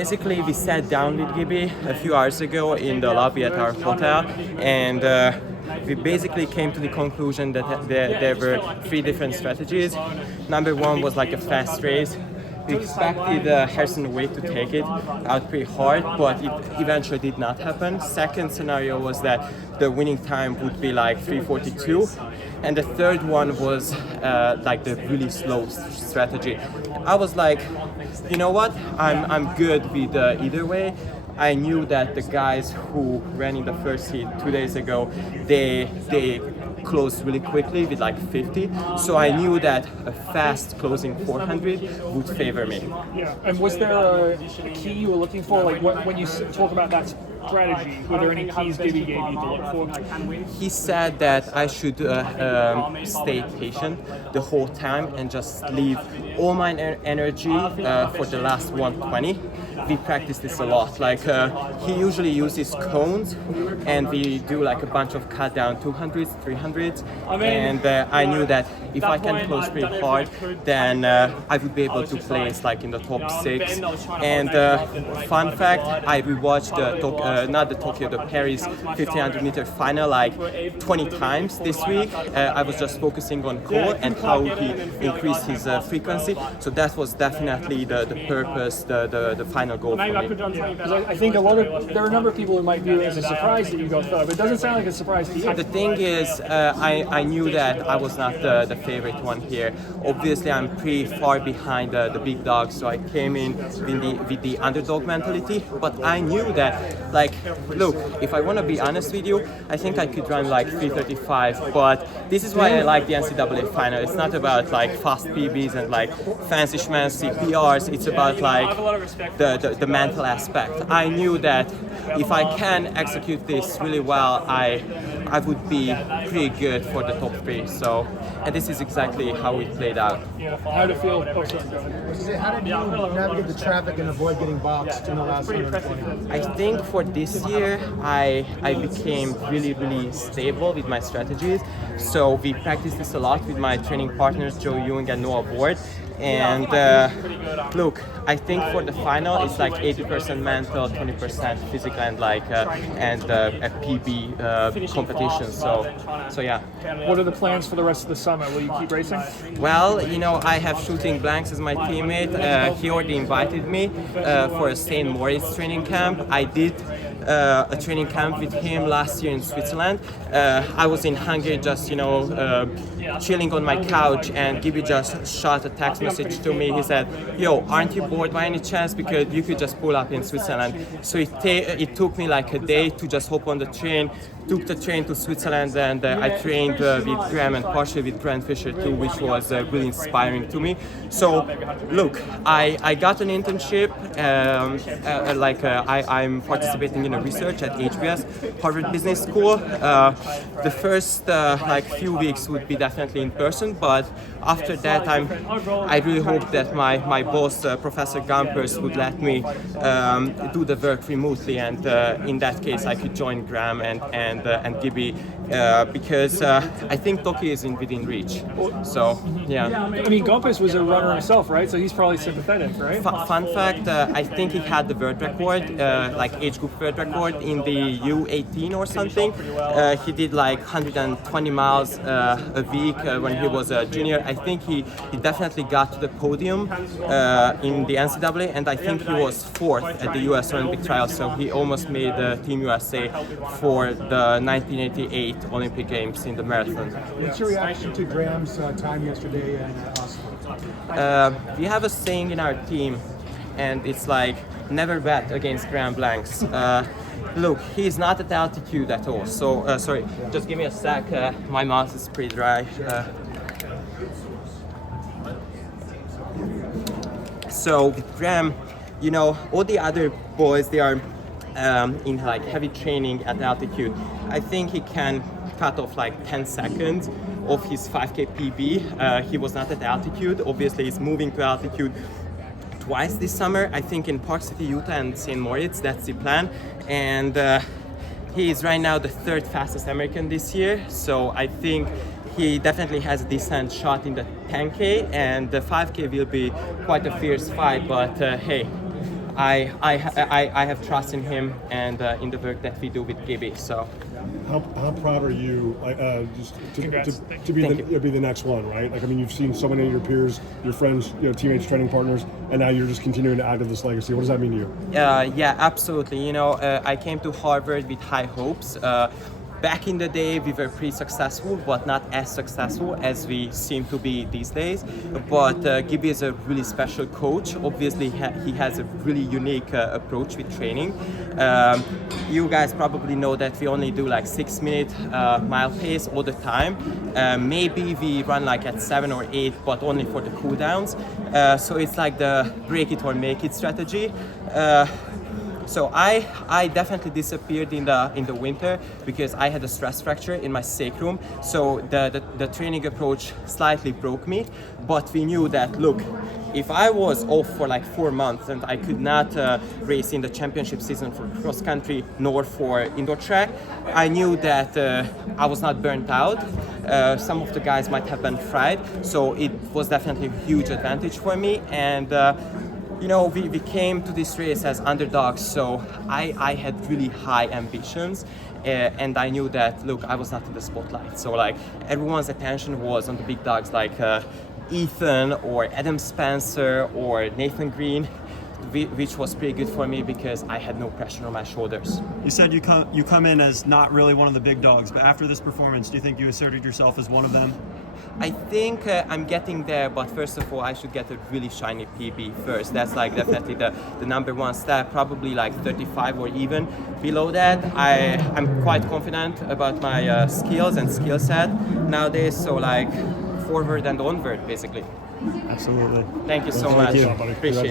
Basically, we sat down with Gibby a few hours ago in the lobby at our hotel, and we basically came to the conclusion that there were 3 different strategies. Number 1 was like a fast race. We expected Harrison Wade to take it out pretty hard, but it eventually did not happen. Second scenario was that the winning time would be like 3:42, and the third one was like the really slow strategy. I was like, you know what? I'm good with either way. I knew that the guys who ran in the first heat 2 days ago, they closed really quickly with like 50. So I knew that a fast closing 400 would favor me. Yeah, and was there a key you were looking for? Like when you talk about that strategy, were there any keys Gibby gave you to look for? He said that I should stay patient the whole time and just leave all my energy for the last 120. We practice this a lot. Like he usually uses cones, and we do like a bunch of cut down 200s, 300s, and I knew that if I can close pretty hard, then I would be able to place like in the top 6. And fun fact, I rewatched the Paris 1500 meter final like 20 times this week. I was just focusing on Cole and how he increased his frequency. So that was definitely the purpose, the final goal for me. I think there are a number of people who might view it as a surprise that you go through, but it doesn't sound like a surprise to you. The thing is, I knew that I was not the favorite one here. Obviously, I'm pretty far behind the big dogs, so I came in with the underdog mentality. But I knew that, like, look, if I want to be honest with you, I think I could run like 3:35. But this is why I like the NCAA final. It's not about like fast PBs and like fancy schmancy PRs. It's about like the mental aspect. I knew that if I can execute this really well, I would be pretty good for the top 3. So, and this is exactly how it played out. How did it feel? How did you navigate the traffic and avoid getting boxed in the last 120? I think for this year, I became really stable with my strategies. So we practiced this a lot with my training partners, Joe Ewing and Noah Ward. And look, I think for the final it's like 80% mental, 20% physical, and like a PB competition. So yeah. What are the plans for the rest of the summer? Will you keep racing? Well, you know, I have Shooting Blanks as my teammate. He already invited me for a St. Moritz training camp. I did a training camp with him last year in Switzerland. I was in Hungary just, chilling on my couch, and Gibby just shot a text message to me. He said, "Yo, aren't you bored by any chance? Because you could just pull up in Switzerland." So it took me like a day to just hop on the train. Took the train to Switzerland, and I trained with Graham and partially with Grant Fisher too, which was really inspiring to me. So, look, I got an internship. I'm participating in a research at HBS, Harvard Business School. The first few weeks would be definitely in person, but after that, I really hope that my boss, Professor Gumpers, would let me do the work remotely, and in that case, I could join Graham and Gibby because I think Tokyo is within reach. So yeah. I mean, Gumpers was a runner himself, right? So he's probably sympathetic, right? Fun fact: I think he had the world record, like age group world record in the U18 or something. He did like 120 miles a week when he was a junior. I think he definitely got to the podium in the NCAA, and I think he was 4th at the U.S. Olympic trials. So he almost made Team USA for the 1988 Olympic Games in the marathon. What's your reaction to Graham's time yesterday in Oslo? We have a saying in our team, and it's like, never bet against Graham Blanks. Look, he's not at altitude at all. So, sorry, just give me a sec. My mouth is pretty dry. So with Graham, all the other boys, they are in like heavy training at altitude. I think he can cut off like 10 seconds of his 5K PB. He was not at altitude. Obviously, he's moving to altitude twice this summer. I think in Park City, Utah and St. Moritz. That's the plan. And he is right now the 3rd fastest American this year. So I think he definitely has a decent shot in the 10K, and the 5K will be quite a fierce fight. But hey, I have trust in him and in the work that we do with Gibby. So. How proud are you, just Congrats. to be the next one, right? Like, I mean, you've seen so many of your peers, your friends, teammates, training partners, and now you're just continuing to add to this legacy. What does that mean to you? Yeah, absolutely. I came to Harvard with high hopes. Back in the day, we were pretty successful, but not as successful as we seem to be these days. But Gibby is a really special coach. Obviously, he has a really unique approach with training. You guys probably know that we only do like 6-minute mile pace all the time. Maybe we run like at 7 or 8, but only for the cool downs. So it's like the break it or make it strategy. So I definitely disappeared in the winter because I had a stress fracture in my sacrum. So the training approach slightly broke me, but we knew that, look, if I was off for like 4 months and I could not race in the championship season for cross country nor for indoor track, I knew that I was not burnt out. Some of the guys might have been fried, so it was definitely a huge advantage for me. And we came to this race as underdogs, so I had really high ambitions, and I knew that, look, I was not in the spotlight. So like everyone's attention was on the big dogs like Ethan or Adam Spencer or Nathan Green, which was pretty good for me because I had no pressure on my shoulders. You said you come in as not really one of the big dogs, but after this performance, do you think you asserted yourself as one of them? I think I'm getting there, but first of all, I should get a really shiny PB first. That's like definitely the number one step, probably like 35 or even below that. I'm quite confident about my skills and skill set nowadays, so like forward and onward, basically. Absolutely. Thank you so Thank much. you. Appreciate it.